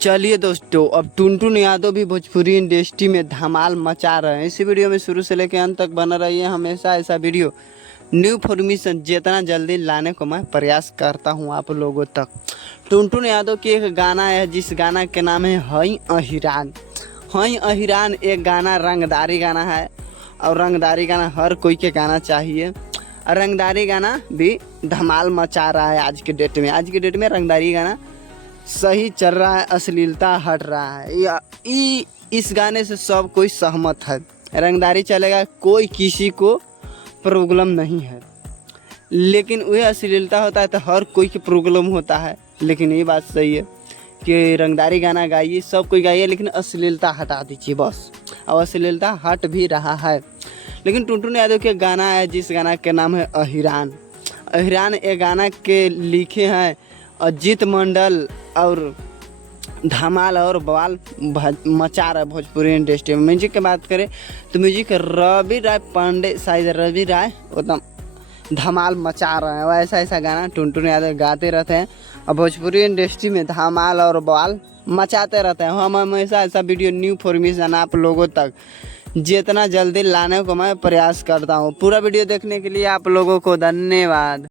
चलिए दोस्तों, अब टुनटुन यादव भी भोजपुरी इंडस्ट्री में धमाल मचा रहे हैं। इसी वीडियो में शुरू से लेकर अंत तक बना रहिए। हमेशा ऐसा वीडियो न्यू फॉर्मेशन जितना जल्दी लाने को मैं प्रयास करता हूं आप लोगों तक। टुनटुन यादव की एक गाना है जिस गाना के नाम है हई अहिरान। हई अहिरान एक गाना रंगदारी गाना है और रंगदारी गाना हर कोई के गाना चाहिए। और रंगदारी गाना भी धमाल मचा रहा है आज के डेट में। आज के डेट में रंगदारी गाना सही चल रहा है, अश्लीलता हट रहा है। इस गाने से सब कोई सहमत है। रंगदारी चलेगा, कोई किसी को प्रॉब्लम नहीं है। लेकिन वह अश्लीलता होता है तो हर कोई की प्रॉब्लम होता है। लेकिन ये बात सही है कि रंगदारी गाना गाइए, सब कोई गाइए, लेकिन अश्लीलता हटा दीजिए बस। और अश्लीलता हट भी रहा है। लेकिन टुनटुन यादव के गाना है जिस गाना के नाम है अहिरान। अहिरान ये गाना के लिखे हैं अजीत मंडल और धमाल और बवाल मचा रहा है भोजपुरी इंडस्ट्री में। म्यूजिक की बात करें तो म्यूजिक रवि राय पांडे, शायद रवि राय एकदम धमाल मचा रहे हैं। वैसा ऐसा गाना टुनटुन यादव गाते रहते हैं और भोजपुरी इंडस्ट्री में धमाल और बवाल मचाते रहते हैं। हम हमेशा ऐसा वीडियो न्यू फॉर्मेशन आप लोगों तक जितना जल्दी लाने को मैं प्रयास करता हूँ। पूरा वीडियो देखने के लिए आप लोगों को धन्यवाद।